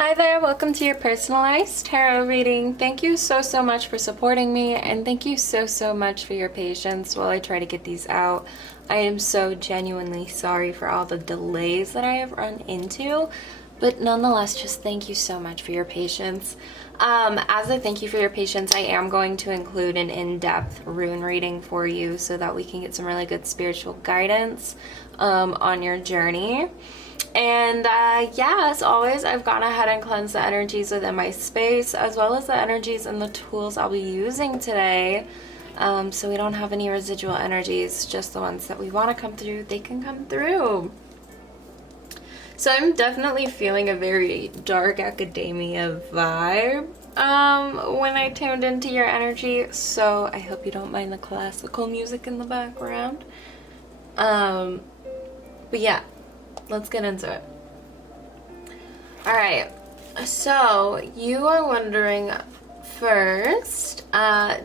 Hi there, welcome to your personalized tarot reading. Thank you so much for supporting me, and thank you so much for your patience while I try to get these out. I am so genuinely sorry for all the delays that I have run into, but nonetheless, just thank you so much for your patience. As a thank you for your patience, I am going to include an in-depth rune reading for you so that we can get some really good spiritual guidance on your journey. And yeah, as always, I've gone ahead and cleansed the energies within my space, as well as the energies and the tools I'll be using today. So we don't have any residual energies, just the ones that we want to come through, they can come through. So I'm definitely feeling a very dark academia vibe when I tuned into your energy, so I hope you don't mind the classical music in the background. But yeah, let's get into it. Alright, so you are wondering first,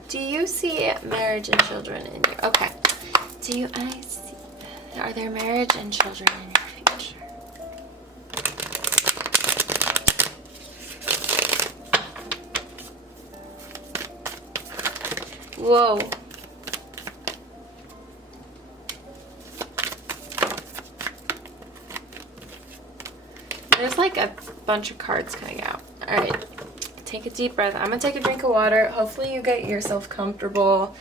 do you see marriage and children in your... Okay. Are there marriage and children in your future? Whoa. There's like a bunch of cards coming out. Alright, take a deep breath. I'm gonna take a drink of water. Hopefully you get yourself comfortable.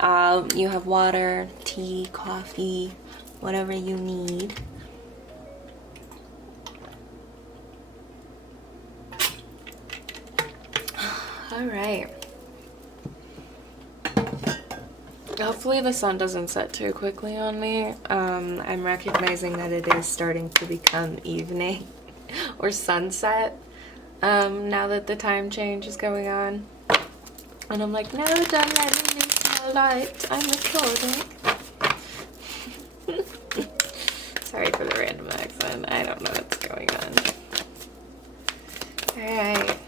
You have water, tea, coffee, whatever you need. Alright. Hopefully the sun doesn't set too quickly on me. I'm recognizing that it is starting to become evening or sunset now that the time change is going on. And I'm like, no, don't let me lose my light. I'm recording. Sorry for the random accent. I don't know what's going on. Alright.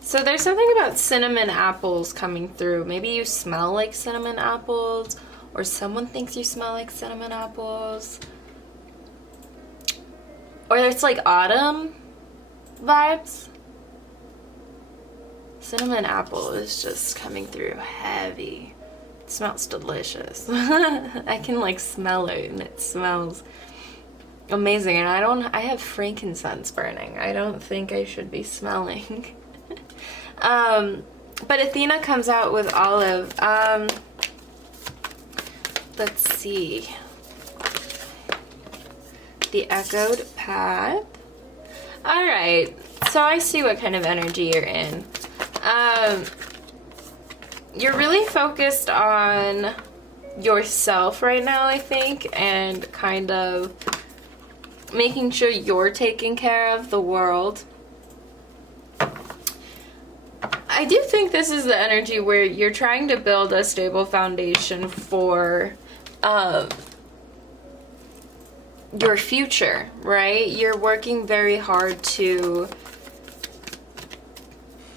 So there's something about cinnamon apples coming through. Maybe you smell like cinnamon apples, or someone thinks you smell like cinnamon apples. Or it's like autumn vibes. Cinnamon apple is just coming through heavy. It smells delicious. I can like smell it, and it smells amazing. And I have frankincense burning. I don't think I should be smelling. But Athena comes out with olive. Let's see. The Echoed Path. Alright, so I see what kind of energy you're in. You're really focused on yourself right now, I think, and kind of making sure you're taking care of the world. I do think this is the energy where you're trying to build a stable foundation for your future, right? You're working very hard to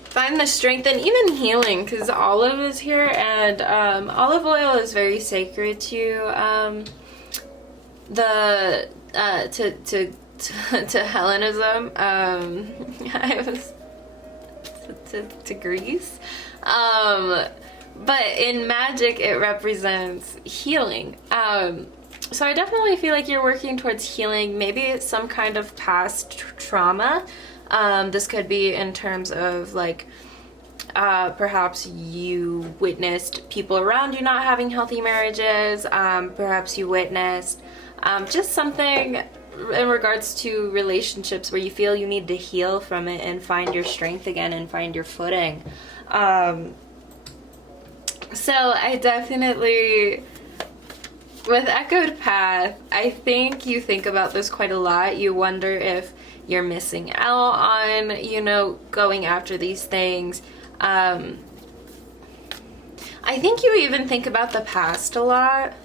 find the strength and even healing, because olive is here, and olive oil is very sacred to to Hellenism. I was to Greece, but in magic it represents healing. So I definitely feel like you're working towards healing. Maybe it's some kind of past trauma. This could be in terms of like perhaps you witnessed people around you not having healthy marriages. Perhaps you witnessed just something in regards to relationships where you feel you need to heal from it and find your strength again and find your footing. So I definitely, with Echoed Path, I think you think about this quite a lot. You wonder if you're missing out on, you know, going after these things. I think you even think about the past a lot.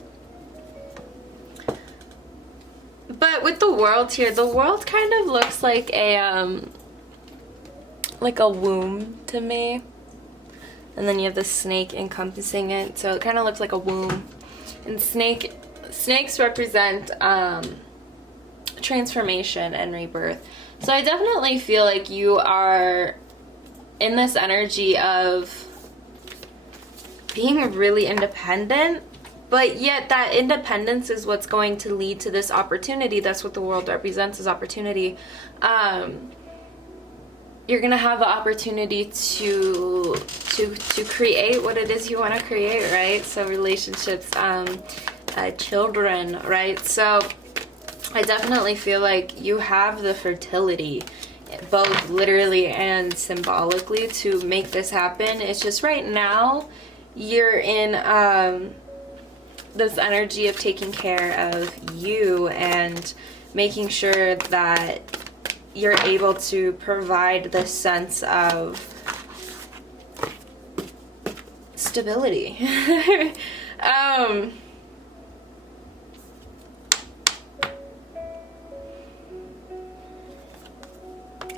But with the world here, the world kind of looks like a womb to me. And then you have the snake encompassing it, so it kind of looks like a womb. And snakes represent transformation and rebirth. So I definitely feel like you are in this energy of being really independent, but yet that independence is what's going to lead to this opportunity. That's what the world represents as opportunity. You're gonna have the opportunity to create what it is you want to create, right? So relationships, children, right? So I definitely feel like you have the fertility, both literally and symbolically, to make this happen. It's just right now you're in this energy of taking care of you and making sure that you're able to provide this sense of stability.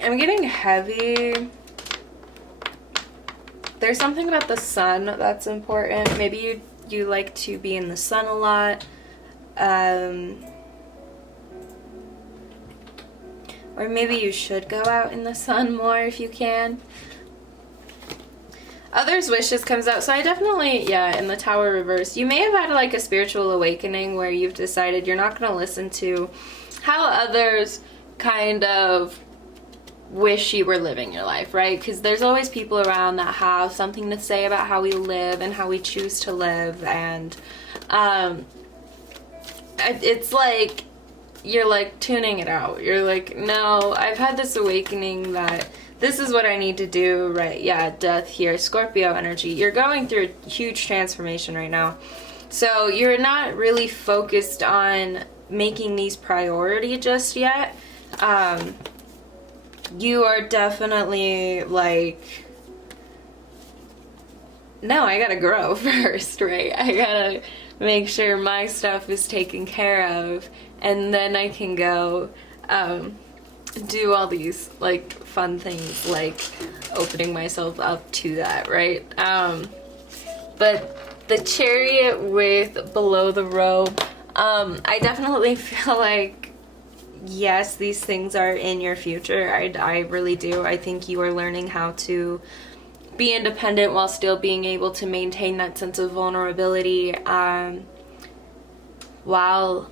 I'm getting heavy. There's something about the sun that's important. Maybe you like to be in the sun a lot. Or maybe you should go out in the sun more if you can. Others' wishes comes out. So I definitely, yeah, in the Tower reverse, you may have had like a spiritual awakening where you've decided you're not going to listen to how others kind of wish you were living your life, right? Because there's always people around that have something to say about how we live and how we choose to live. And it's like you're like tuning it out. You're like, no, I've had this awakening that this is what I need to do, right? Yeah, death here, Scorpio energy. You're going through a huge transformation right now. So you're not really focused on making these priority just yet. You are definitely like, no, I gotta grow first, right? I gotta make sure my stuff is taken care of, and then I can go do all these like fun things like opening myself up to that, right? But the Chariot with Below the Robe, I definitely feel like, yes, these things are in your future. I really do. I think you are learning how to be independent while still being able to maintain that sense of vulnerability while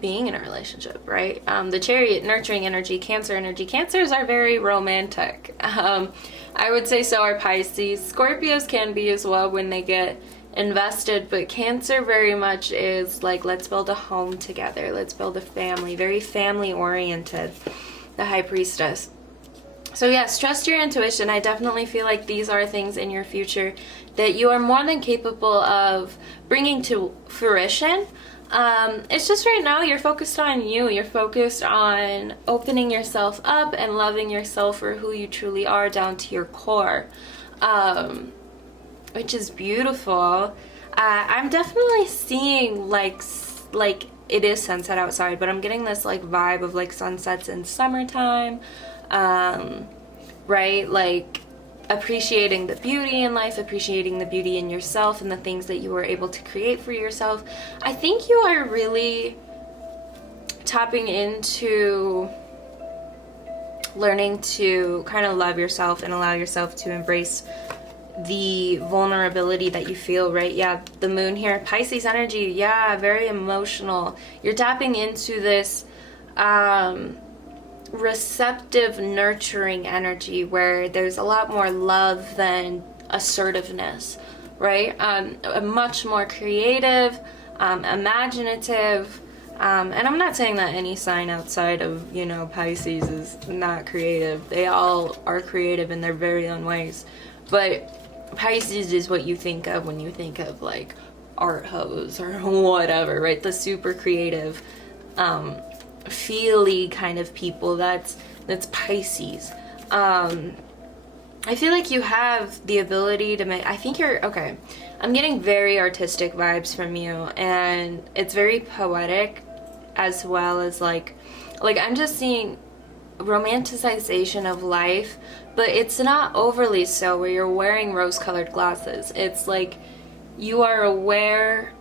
being in a relationship, right? The Chariot, nurturing energy, Cancer energy. Cancers are very romantic. I would say so are Pisces. Scorpios can be as well when they get invested, but Cancer very much is like, let's build a home together, let's build a family, very family oriented, the High Priestess. So yes, trust your intuition. I definitely feel like these are things in your future that you are more than capable of bringing to fruition. It's just right now you're focused on you. You're focused on opening yourself up and loving yourself for who you truly are down to your core, which is beautiful. I'm definitely seeing like it is sunset outside, but I'm getting this like vibe of like sunsets in summertime, right? Like appreciating the beauty in life, appreciating the beauty in yourself and the things that you were able to create for yourself. I think you are really tapping into learning to kind of love yourself and allow yourself to embrace the vulnerability that you feel, right? Yeah, the moon here, Pisces energy, yeah, very emotional. You're tapping into this receptive, nurturing energy where there's a lot more love than assertiveness, right? A much more creative, imaginative, and I'm not saying that any sign outside of, you know, Pisces is not creative. They all are creative in their very own ways, but Pisces is what you think of when you think of like art hose or whatever, right? The super creative, feely kind of people. That's Pisces. I feel like you have the ability to make, I think you're, okay, I'm getting very artistic vibes from you, and it's very poetic as well as like I'm just seeing romanticization of life, but it's not overly so where you're wearing rose-colored glasses. It's like you are aware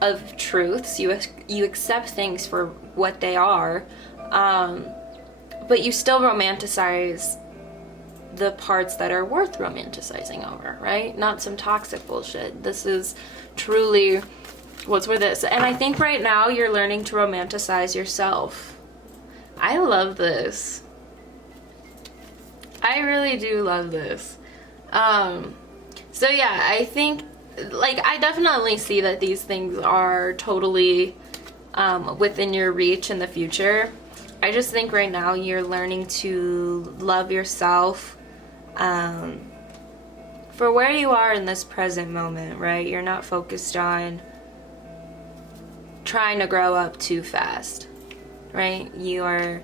of truths, you accept things for what they are, But you still romanticize the parts that are worth romanticizing over, right? Not some toxic bullshit. This is truly what's worth it. And I think right now you're learning to romanticize yourself. I love this. I really do love this. So yeah, I think, like, I definitely see that these things are totally within your reach in the future. I just think right now you're learning to love yourself for where you are in this present moment, right? You're not focused on trying to grow up too fast, right? You are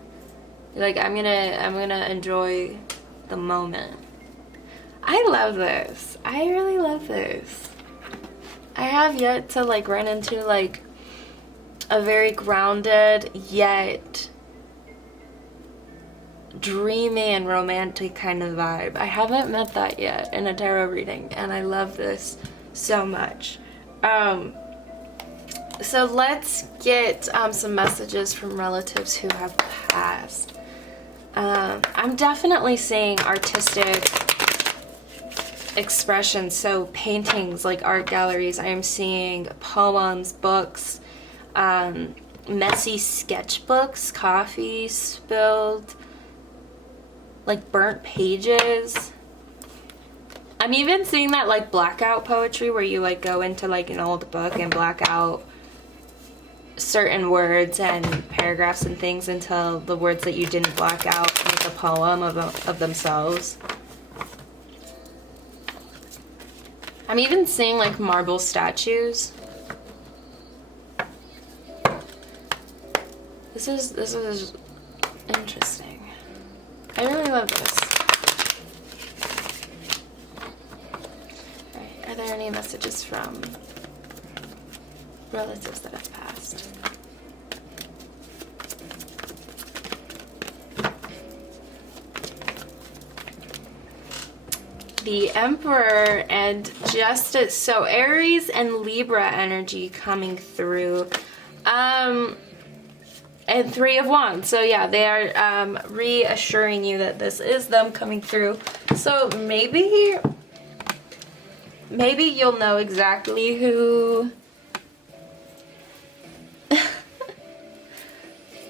like, I'm gonna enjoy the moment. I love this. I really love this. I have yet to like run into like a very grounded yet dreamy and romantic kind of vibe. I haven't met that yet in a tarot reading, and I love this so much. So let's get some messages from relatives who have passed. I'm definitely seeing artistic expression, so paintings, like art galleries. I am seeing poems, books, messy sketchbooks, coffee spilled, like burnt pages. I'm even seeing that like blackout poetry where you like go into like an old book and black out certain words and paragraphs and things until the words that you didn't black out make a poem of themselves. I'm even seeing like marble statues. This is interesting. I really love this. Alright, are there any messages from relatives that have passed? The Emperor and Justice. So Aries and Libra energy coming through. And Three of Wands. So yeah, they are reassuring you that this is them coming through. So maybe you'll know exactly who.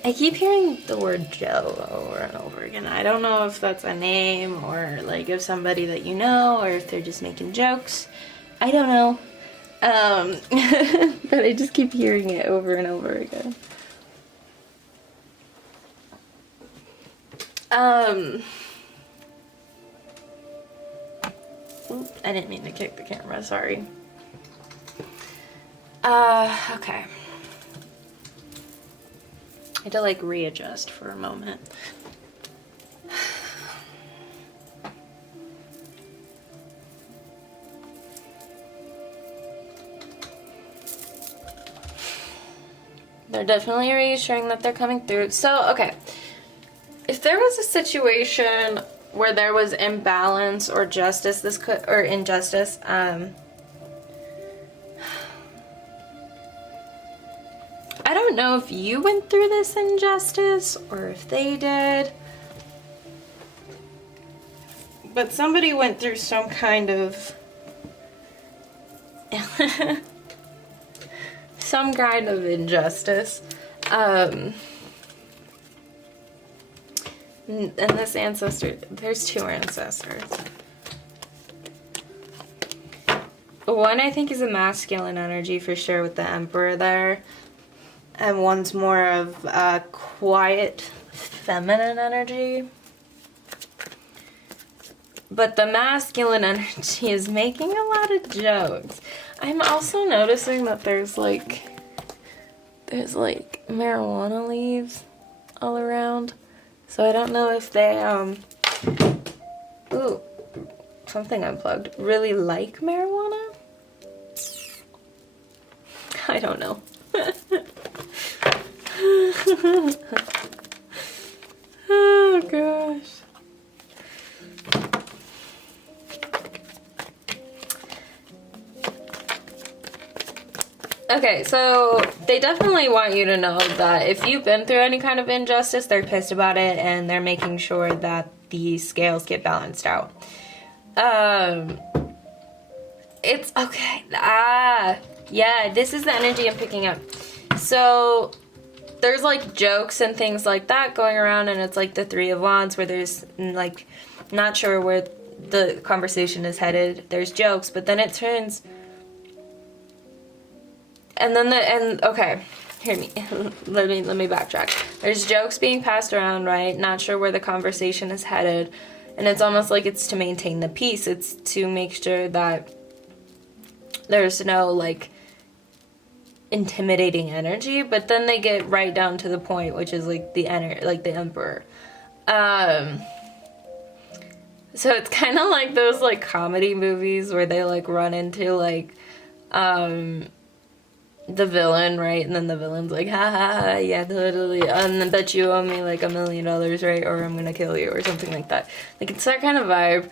I keep hearing the word Joe over and over again. I don't know if that's a name or like if somebody that you know or if they're just making jokes. I don't know. But I just keep hearing it over and over again. Oops, I didn't mean to kick the camera, sorry. Okay. I had to like readjust for a moment. They're definitely reassuring that they're coming through. So, okay. If there was a situation where there was imbalance or justice, this could, or injustice, I don't know if you went through this injustice or if they did, but somebody went through some kind of injustice. And this ancestor, there's two ancestors. One I think is a masculine energy for sure with the Emperor there. And one's more of a quiet feminine energy. But the masculine energy is making a lot of jokes. I'm also noticing that there's like marijuana leaves all around. So I don't know if they, ooh, something unplugged, really like marijuana? I don't know. Oh gosh. Okay, so they definitely want you to know that if you've been through any kind of injustice, they're pissed about it and they're making sure that the scales get balanced out. It's okay. Yeah, this is the energy I'm picking up. So there's like jokes and things like that going around, and it's like the Three of Wands where there's like not sure where the conversation is headed. There's jokes, but then it turns. And then okay, hear me. let me backtrack. There's jokes being passed around, right? Not sure where the conversation is headed. And it's almost like it's to maintain the peace. It's to make sure that there's no like intimidating energy, but then they get right down to the point, which is like the emperor. So it's kind of like those like comedy movies where they like run into like the villain, right? And then the villain's like, ha ha ha, yeah, totally. And then bet you owe me like $1 million, right? Or I'm gonna kill you, or something like that. Like, it's that kind of vibe.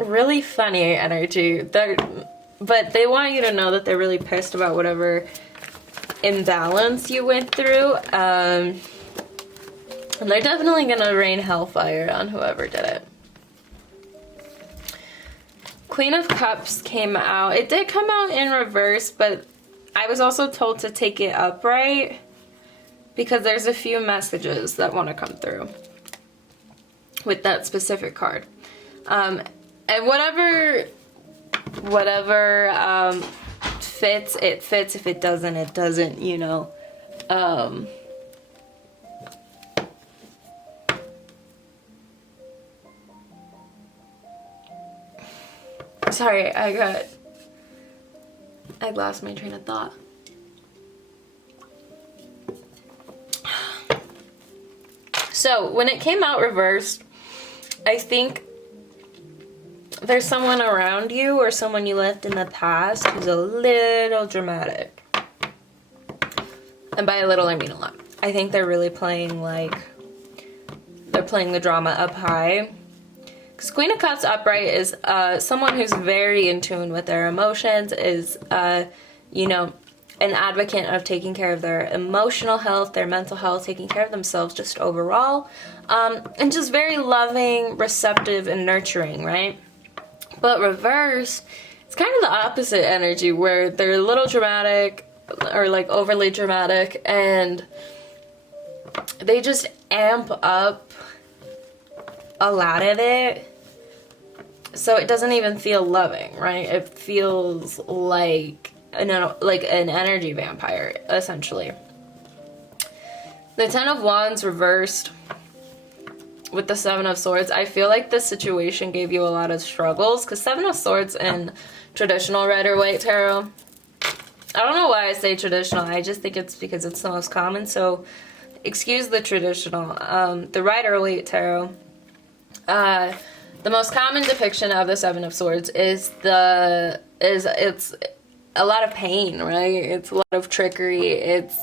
Really funny energy. But they want you to know that they're really pissed about whatever imbalance you went through. And they're definitely gonna rain hellfire on whoever did it. Queen of Cups came out. It did come out in reverse, but I was also told to take it upright because there's a few messages that want to come through with that specific card. And whatever fits, it fits. If it doesn't, it doesn't, you know. Sorry, I lost my train of thought. So, when it came out reversed, I think there's someone around you or someone you left in the past who's a little dramatic. And by a little, I mean a lot. I think they're really playing the drama up high. Because Queen of Cups upright is someone who's very in tune with their emotions, is, you know, an advocate of taking care of their emotional health, their mental health, taking care of themselves just overall, and just very loving, receptive, and nurturing, right? But reverse, it's kind of the opposite energy where they're a little dramatic or like overly dramatic, and they just amp up a lot of it. So it doesn't even feel loving, right? It feels like an energy vampire, essentially. The Ten of Wands reversed with the Seven of Swords. I feel like this situation gave you a lot of struggles, because Seven of Swords in traditional Rider-Waite Tarot, I don't know why I say traditional, I just think it's because it's the most common, so excuse the traditional. The Rider-Waite Tarot, the most common depiction of the Seven of Swords is it's a lot of pain, right? It's a lot of trickery. It's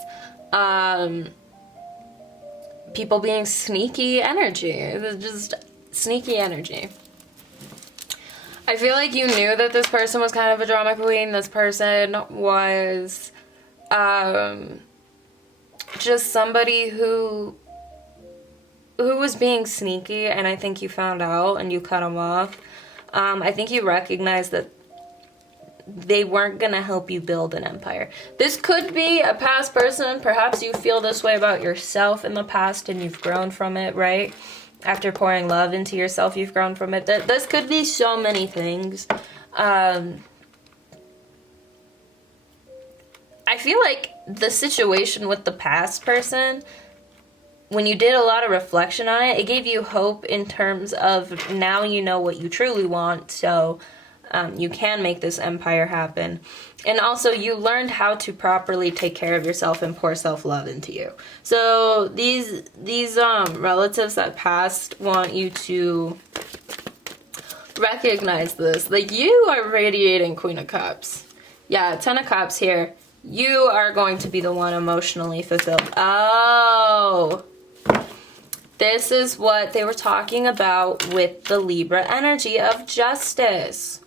people being sneaky energy. It's just sneaky energy. I feel like you knew that this person was kind of a drama queen. This person was just somebody who was being sneaky, and I think you found out and you cut them off. I think you recognized that they weren't gonna help you build an empire. This could be a past person. Perhaps you feel this way about yourself in the past and you've grown from it, right? After pouring love into yourself, you've grown from it. This could be so many things. I feel like the situation with the past person, when you did a lot of reflection on it, it gave you hope in terms of now you know what you truly want, so you can make this empire happen. And also, you learned how to properly take care of yourself and pour self-love into you. So these relatives that passed want you to recognize this. Like, you are radiating Queen of Cups. Yeah, Ten of Cups here. You are going to be the one emotionally fulfilled. Oh, this is what they were talking about with the Libra energy of justice.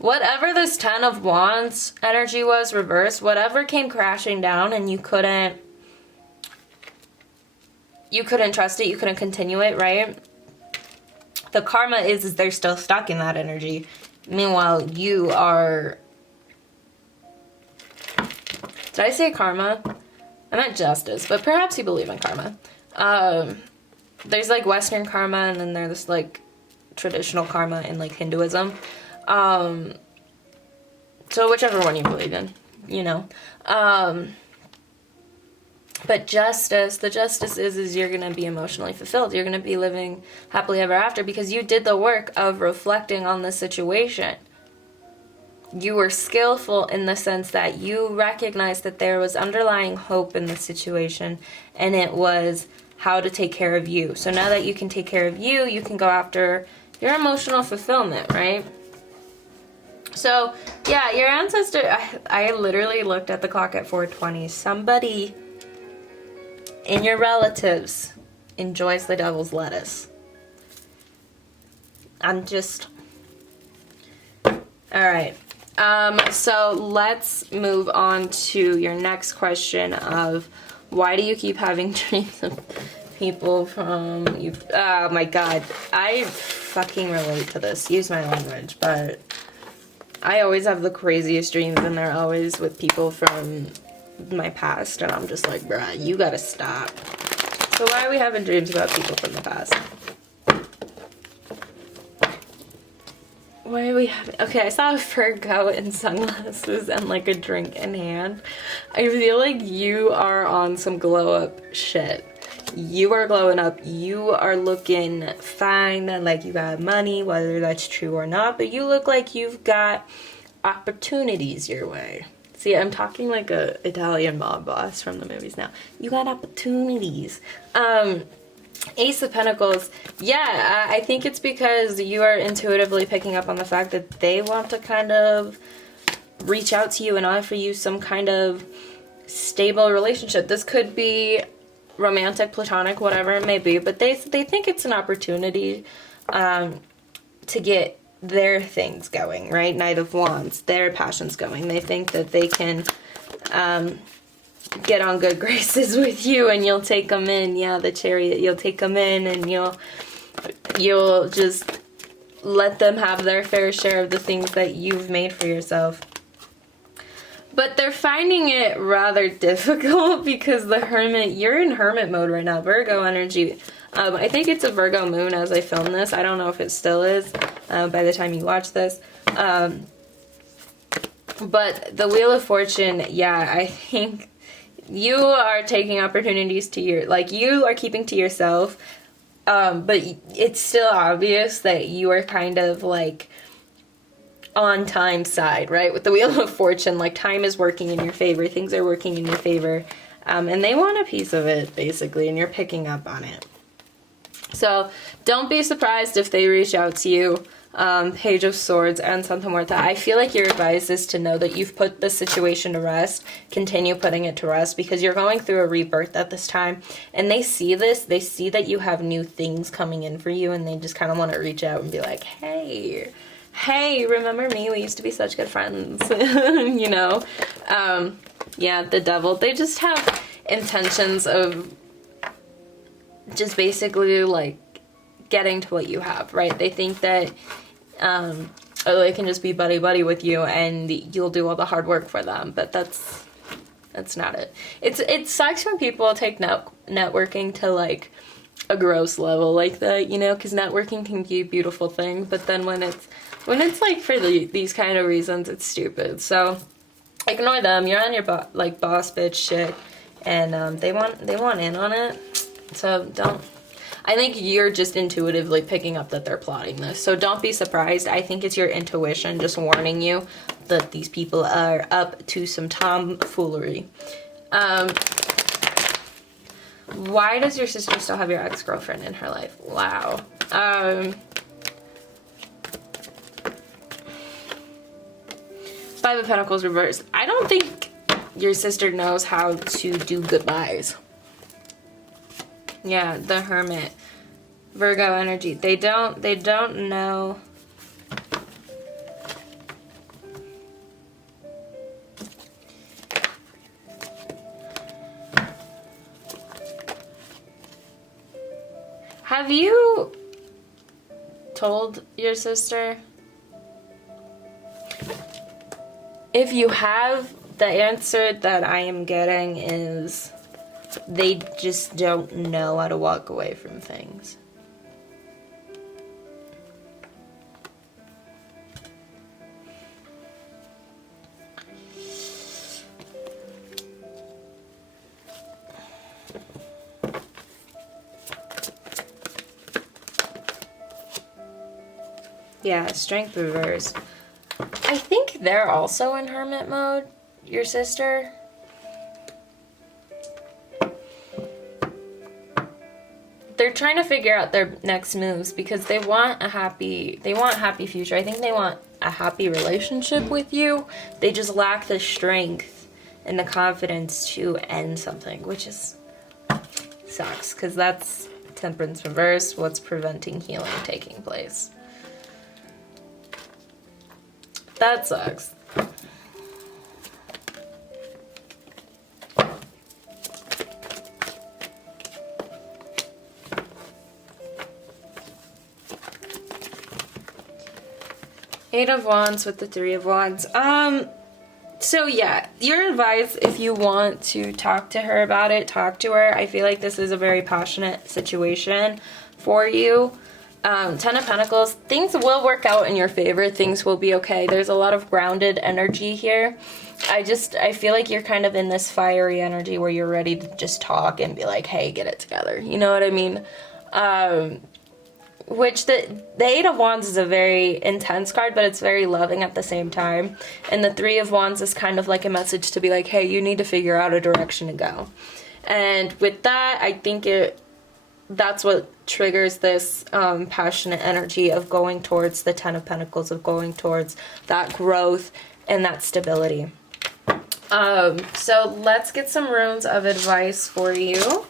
Whatever this Ten of Wands energy was reversed, whatever came crashing down and you couldn't trust it, you couldn't continue it, right? The karma is they're still stuck in that energy. Meanwhile, you are... Did I say karma? I meant justice, but perhaps you believe in karma. There's like Western karma, and then there's like traditional karma in like Hinduism. So whichever one you believe in, you know. But justice, the justice is you're going to be emotionally fulfilled. You're going to be living happily ever after because you did the work of reflecting on the situation. You were skillful in the sense that you recognized that there was underlying hope in the situation, and it was how to take care of you. So now that you can take care of you, you can go after your emotional fulfillment, right? So, yeah, your ancestor, I literally looked at the clock at 4:20. Somebody in your relatives enjoys the devil's lettuce. I'm just... Alright. So let's move on to your next question of why do you keep having dreams of people from you? Oh my god. I fucking relate to this. Use my language, but I always have the craziest dreams and they're always with people from my past, and I'm just like, bruh, you gotta stop. So why are we having dreams about people from the past? Why are we having... Okay, I saw a Virgo in sunglasses and like a drink in hand. I feel like you are on some glow up shit. You are glowing up. You are looking fine, like you got money, whether that's true or not, but you look like you've got opportunities your way. See, I'm talking like a Italian mob boss from the movies now. You got opportunities. Ace of Pentacles. Yeah, I think it's because you are intuitively picking up on the fact that they want to kind of reach out to you and offer you some kind of stable relationship. This could be romantic, platonic, whatever it may be, but they think it's an opportunity to get their things going, right? Knight of Wands, their passions going. They think that they can get on good graces with you and you'll take them in. Yeah, the Chariot, you'll take them in and you'll just let them have their fair share of the things that you've made for yourself. But they're finding it rather difficult because the Hermit, you're in Hermit mode right now, Virgo energy. I think it's a Virgo moon as I film this. I don't know if it still is by the time you watch this. But the Wheel of Fortune, yeah, I think you are taking opportunities to your, like, you are keeping to yourself, but it's still obvious that you are kind of, like, on time's side, right? With the Wheel of Fortune, like, time is working in your favor, things are working in your favor, and they want a piece of it, basically, and you're picking up on it. So, don't be surprised if they reach out to you. Page of Swords and Santa Muerta. I feel like your advice is to know that you've put the situation to rest. Continue putting it to rest because you're going through a rebirth at this time. And they see this. They see that you have new things coming in for you and they just kind of want to reach out and be like, hey, remember me? We used to be such good friends. You know? Yeah, the Devil. They just have intentions of just basically like getting to what you have, right? They think that they can just be buddy-buddy with you and you'll do all the hard work for them, but that's not it. It sucks when people take networking to like a gross level like that, you know, because networking can be a beautiful thing, but then when it's like for these kind of reasons, it's stupid. So ignore them. You're on your boss bitch shit, and they want in on it. So don't. I think you're just intuitively picking up that they're plotting this. So don't be surprised. I think it's your intuition just warning you that these people are up to some tomfoolery. Why does your sister still have your ex-girlfriend in her life? Wow. Five of Pentacles reversed. I don't think your sister knows how to do goodbyes. Yeah, the Hermit. Virgo energy. They don't know Have you told your sister? If you have, the answer that I am getting is they just don't know how to walk away from things. Yeah, strength reverse. I think they're also in hermit mode, your sister. They're trying to figure out their next moves because they want a happy future. I think they want a happy relationship with you. They just lack the strength and the confidence to end something, which is sucks because that's temperance reverse, what's preventing healing taking place. That sucks. Eight of Wands with the Three of Wands. So yeah, your advice, if you want to talk to her about it, talk to her. I feel like this is a very passionate situation for you. Ten of Pentacles, things will work out in your favor. Things will be okay. There's a lot of grounded energy here. I feel like you're kind of in this fiery energy where you're ready to just talk and be like, hey, get it together. You know what I mean? Which the Eight of Wands is a very intense card, but it's very loving at the same time. And the Three of Wands is kind of like a message to be like, hey, you need to figure out a direction to go. And with that, I think that's what triggers this passionate energy of going towards the Ten of Pentacles, of going towards that growth and that stability. So let's get some runes of advice for you.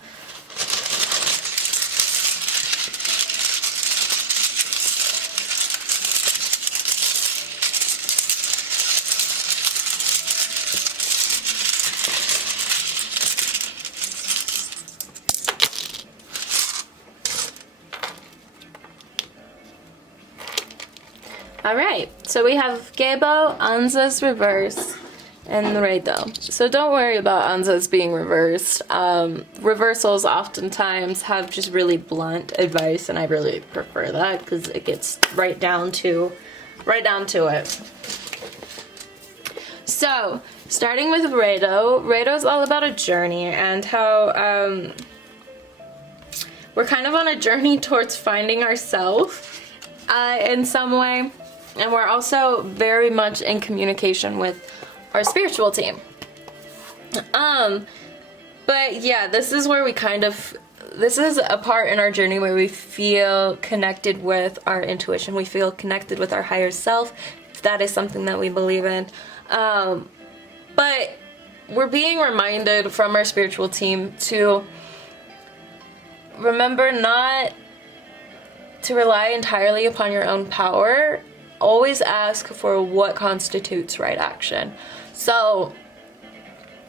Alright, so we have Gebo, Anza's reverse, and Redo. So don't worry about Anza's being reversed. Reversals oftentimes have just really blunt advice, and I really prefer that because it gets right down to it. So, starting with Redo. Redo's all about a journey and how we're kind of on a journey towards finding ourselves in some way. And we're also very much in communication with our spiritual team. But yeah, this is where this is a part in our journey where we feel connected with our intuition. We feel connected with our higher self, if that is something that we believe in. But we're being reminded from our spiritual team to remember not to rely entirely upon your own power. Always ask for what constitutes right action. So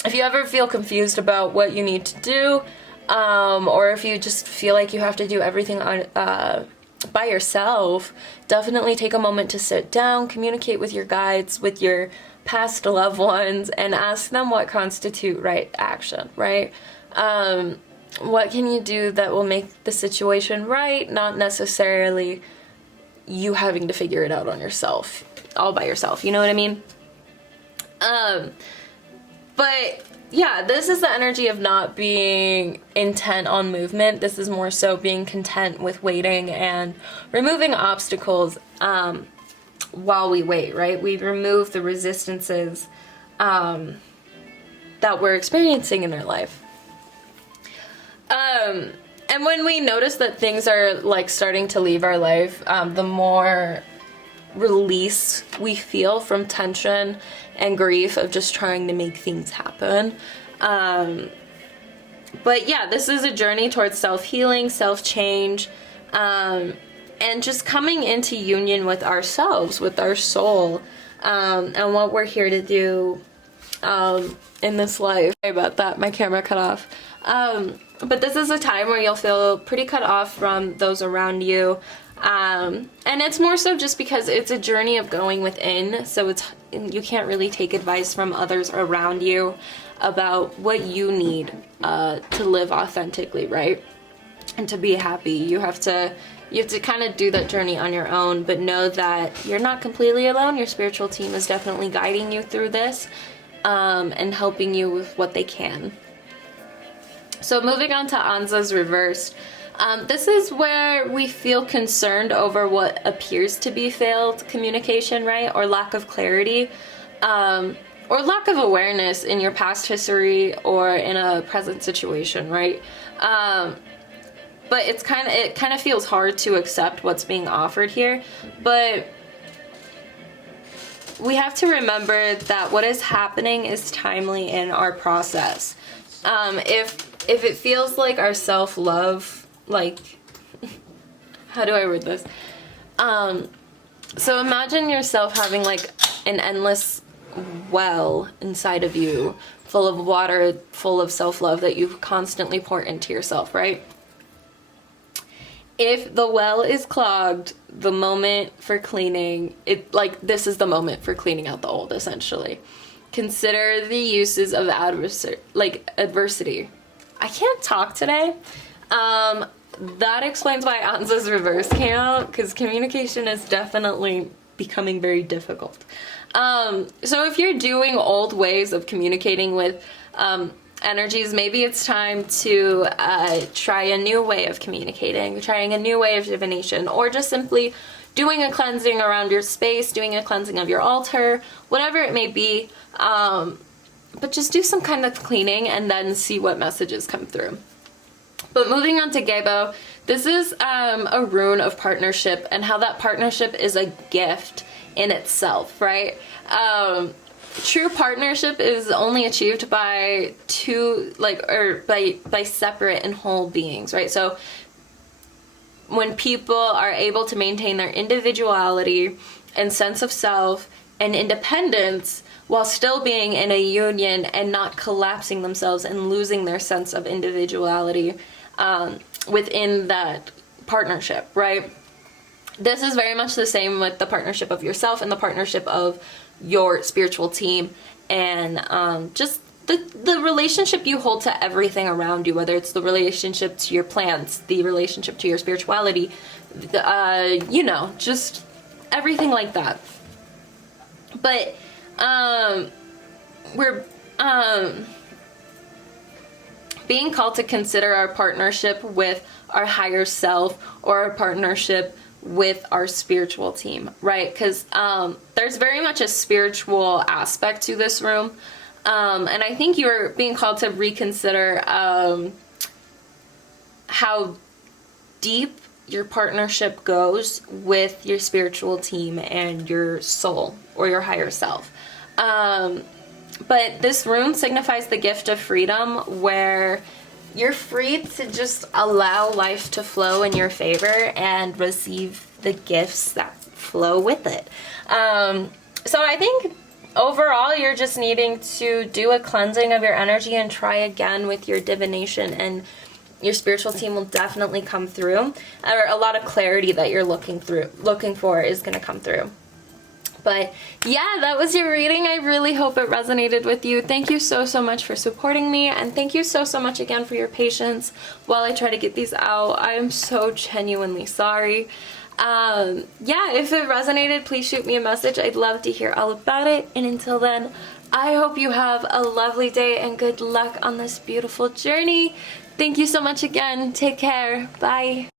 if you ever feel confused about what you need to do, or if you just feel like you have to do everything by yourself, definitely take a moment to sit down, communicate with your guides, with your past loved ones, and ask them what constitute right action, right? What can you do that will make the situation right, not necessarily you having to figure it out on yourself, all by yourself, you know what I mean? But yeah, this is the energy of not being intent on movement. This is more so being content with waiting and removing obstacles while we wait, right? We remove the resistances that we're experiencing in our life. And when we notice that things are like starting to leave our life, the more release we feel from tension and grief of just trying to make things happen. But yeah, this is a journey towards self-healing, self-change, and just coming into union with ourselves, with our soul, and what we're here to do in this life. Sorry about that, my camera cut off. But this is a time where you'll feel pretty cut off from those around you. And it's more so just because it's a journey of going within, so you can't really take advice from others around you about what you need to live authentically, right? And to be happy. You have to kind of do that journey on your own, but know that you're not completely alone. Your spiritual team is definitely guiding you through this, and helping you with what they can. So moving on to Anza's reversed. This is where we feel concerned over what appears to be failed communication, right? Or lack of clarity, or lack of awareness in your past history or in a present situation, right? But it kind of feels hard to accept what's being offered here, but we have to remember that what is happening is timely in our process. If it feels like our self-love, like, how do I word this? So imagine yourself having like an endless well inside of you, full of water, full of self-love that you constantly pour into yourself, right? If the well is clogged, the moment for cleaning, this is the moment for cleaning out the old, essentially. Consider the uses of adversity. I can't talk today. That explains why Anza's reverse came out, because communication is definitely becoming very difficult. So if you're doing old ways of communicating with energies, maybe it's time to try a new way of communicating, trying a new way of divination, or just simply doing a cleansing around your space, doing a cleansing of your altar, whatever it may be. But just do some kind of cleaning and then see what messages come through. But moving on to Gebo, this is a rune of partnership, and how that partnership is a gift in itself, right? True partnership is only achieved by by separate and whole beings, right? So when people are able to maintain their individuality and sense of self and independence while still being in a union and not collapsing themselves and losing their sense of individuality within that partnership, right? This is very much the same with the partnership of yourself and the partnership of your spiritual team, and just the relationship you hold to everything around you, whether it's the relationship to your plants, the relationship to your spirituality, just everything like that. But we're being called to consider our partnership with our higher self, or our partnership with our spiritual team, right? Because there's very much a spiritual aspect to this room, and I think you're being called to reconsider how deep your partnership goes with your spiritual team and your soul, or your higher self. But this rune signifies the gift of freedom, where you're free to just allow life to flow in your favor and receive the gifts that flow with it. So I think overall you're just needing to do a cleansing of your energy and try again with your divination, and your spiritual team will definitely come through, or a lot of clarity that you're looking for is going to come through. But yeah, that was your reading. I really hope it resonated with you. Thank you so much for supporting me, and thank you so much again for your patience while I try to get these out. I am so genuinely sorry. Yeah, if it resonated, please shoot me a message. I'd love to hear all about it. And until then, I hope you have a lovely day and good luck on this beautiful journey. Thank you so much again. Take care. Bye.